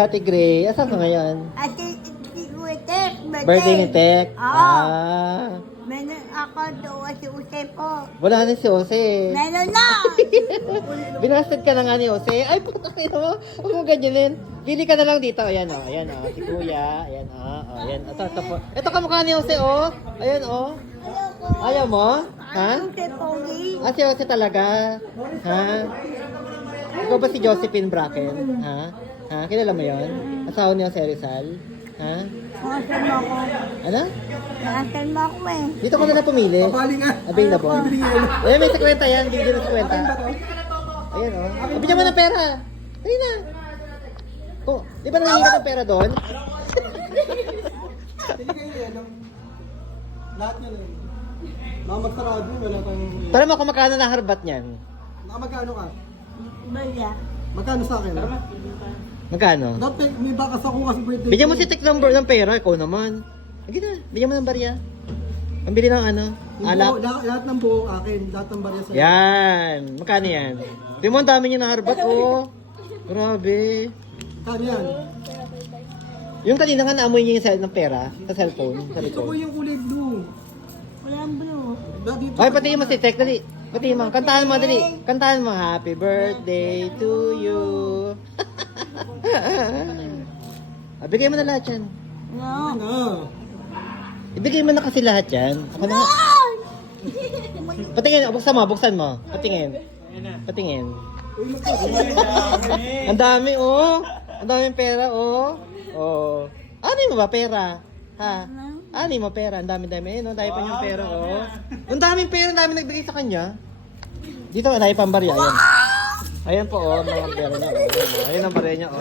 Ate Gray, asan ka ngayon? Ate, si Tek, Birthday ni Tek? Oo. Ah. Meron ako doon si Use po. Wala na si Jose. Meron na! Binasted ka na nga ni Jose. Ay, puto kayo mo. Huwag mo ganyanin. Pili ka na lang dito. Ayan o. Ayan o. Si Kuya. Ayan o. Ayan. Ito po. Ito kamukha ni Jose o. Ayan o. Ayaw mo? Ha? Use Pogi. Ah, si Jose talaga. Ha? Ikaw ba si Josephine Bracken? Ha? Ha? Kilala mo yon? Asawa ni Jose Rizal? Ha? Nasaan mo ako? Ano? Nasaan mo ako eh. Dito ko na lang pumili. Pabali nga. Available. Ayan, may 50 yan. Bigyan ng 50. Ayan o. Bigyan mo ng pera. Dali na. Oh, di ba nangingi ka ng pera doon? Hindi kayo yan. Lahat yan eh. Magsarado, wala tayong... Para mo kung magkano na harbat niyan. Magkano ka? Baya. Magkano sa akin? Magkano? Dapat may bakas ako kasi birthday. Bigyan mo si Tek ng pera. Ikaw naman. Sige na. Bigyan mo ng barya. Pambili ng ano? Alak. Lahat ng buo akin. Lahat ng barya sa Yan. Magkano yan? Di mo ang dami niya na harbat. Oh. Grabe. Kano yan? Yung kanina nga naamoy niya yung ng pera sa cellphone. Sa Ito ko likod. yung kulay blue. Walang blue. Dito. Ay, pati mo si Tek. Dali. Pati mo. Kantahan mo. Dali. Kantahan mo. Happy birthday to you. Bigay mo na lahat yan. No. Ano? Ibigay mo na kasi lahat yan. Ako na nga. Patingin. Buksan mo. Patingin. Patingin. Ang dami, oh. Ang daming pera, oh. Oh. Ano mo ba pera? Ha? Ano mo pera? Ang dami-dami. Ayun, oh. Dahil pa niyang pera, oh. Ang daming pera. Ang dami nagbigay sa kanya. Dito, dahil pang barya. Ayan. Ayan po, oh. Mga pera niya. Oh. Ayan ang barya niya, oh.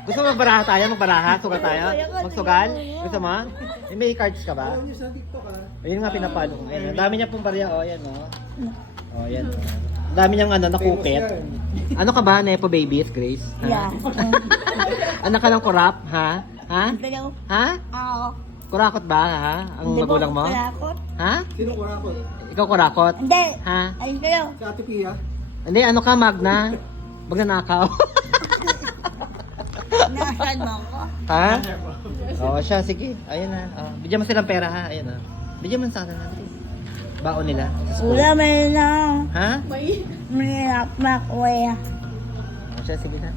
Gusto mo magbaraha tayo? Magbaraha? Sugal tayo? Magsugal? Gusto mo? May cards ka ba? Alam niyo sa TikTok ah. Ayun nga pinapalo ko. Ayan, ang dami niya pong barya. Oh, ayan, oh. Oh, ayan. Ang dami niyang ano, nakupit. Ano ka ba, Nepo Babies, Grace? Ha? Yeah. Anak ka ng kurap, ha? Ha? Hello. Ha? Ako. Kurakot ba, ha? Ang magulang mo? Kurakot? Ha? Sino kurakot? Ikaw kurakot? Hindi. Ha? Ay, kayo. Si Ate Pia. Hindi, ano ka, Magna? Magnanakaw. Nasaan mo ako? Ha? Oo, siya, sige. Ayun na. Oh. Bigyan mo silang pera, ha? Ayun na. Bigyan mo sa akin natin. Baon nila sa school. Wala, may na. Ha? May makwaya. Oh, siya, sige na.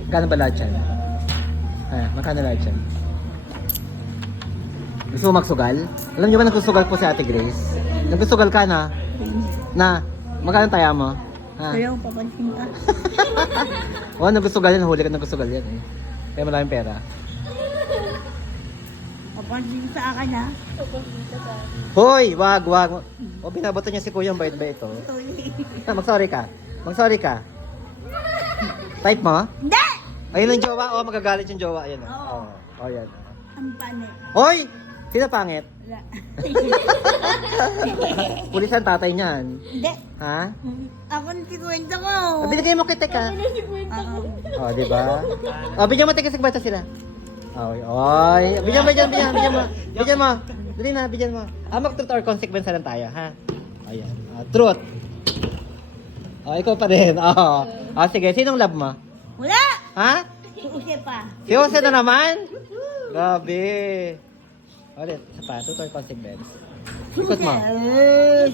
Magkano ba lahat yan? Ha? Magkano lahat yan? Gusto mo magsugal? Alam niyo ba nagsusugal po si Ate Grace? Nagsusugal ka na? Na? Magkano taya mo? Ha? Ayaw, papansin ka. Oo, nagsusugal yan. Huli ka nagsusugal yan eh. Kaya maraming pera. Papansin sa akin ha. Hoy! Wag! O, binabato niya si Kuya. Ang bait ba ito? Mag-sorry ka. Mag-sorry ka. Type mo? Hindi! Ayun ang jowa. O, magagalit yung jowa. Ayan o. Oo. O, yan. Ang panit. Hoy! Sino pangit? Wala. Pulis ang tatay niyan. Hindi. Ha? Ako nagkikwento ko. Binigay mo kay Tek ha? Oo. O, di ba? O, bigyan mo Tek kasi bata sila. Oy, oy. Bigyan mo. Bigyan mo. Dali na, bigyan mo. Mag-truth or consequence na lang tayo, ha? Ayan. Truth. Ikaw pa rin. Sige. Sinong love mo? Wala! Ha? Suusip pa. Si Jose na naman? Grabe. Ulit, isa pa. Truth or consequence. Ikot mo.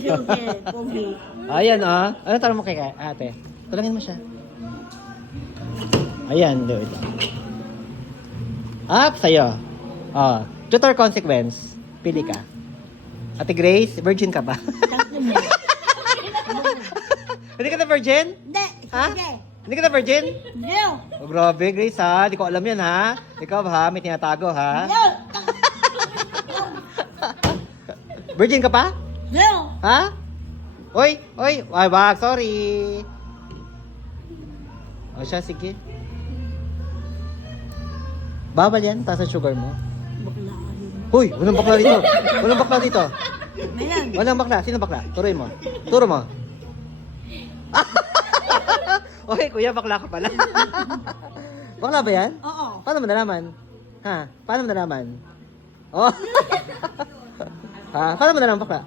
Suusip. Pogi. Ayan, Ano tanong mo kay ate? Tulangin mo siya. Ayan, do it. Up, sa'yo. Truth or consequence? Pili ka. Ate Grace, virgin ka ba? Hindi ka na virgin? Hindi. Ha? Sige. Hindi ka na virgin? No. Oh, grabe, Grace ha. Hindi ko alam yan ha. Ikaw ha, may tinatago ha. No. Virgin ka pa? No. Ha? Oy. Ay, wag, sorry. O siya, sige. Bawal yan, taas ang sugar mo. Bakla. Hoy, walang bakla dito. Walang bakla dito. Mayan. Walang bakla. Sino bakla? Turuin mo. Turo mo. Okay, kuya, bakla ka pala. Bakla ba yan? Oo. Paano mo nalaman? Ha? Paano mo nalaman? Oh. Ha? Paano mo nalaman bakla?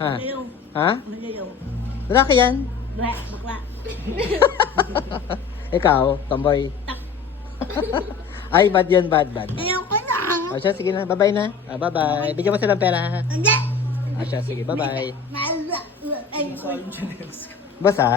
Ha? Malayo. Ha? Malayo. Lalaki yan? Bakla. Ikaw, tomboy. Ay, bad yan, bad. Ayoko lang. O siya, sige na. Bye-bye na. Bye-bye. Bigyan mo silang pera, ha? Hindi. O siya, sige. Bye-bye. Ay, Basa?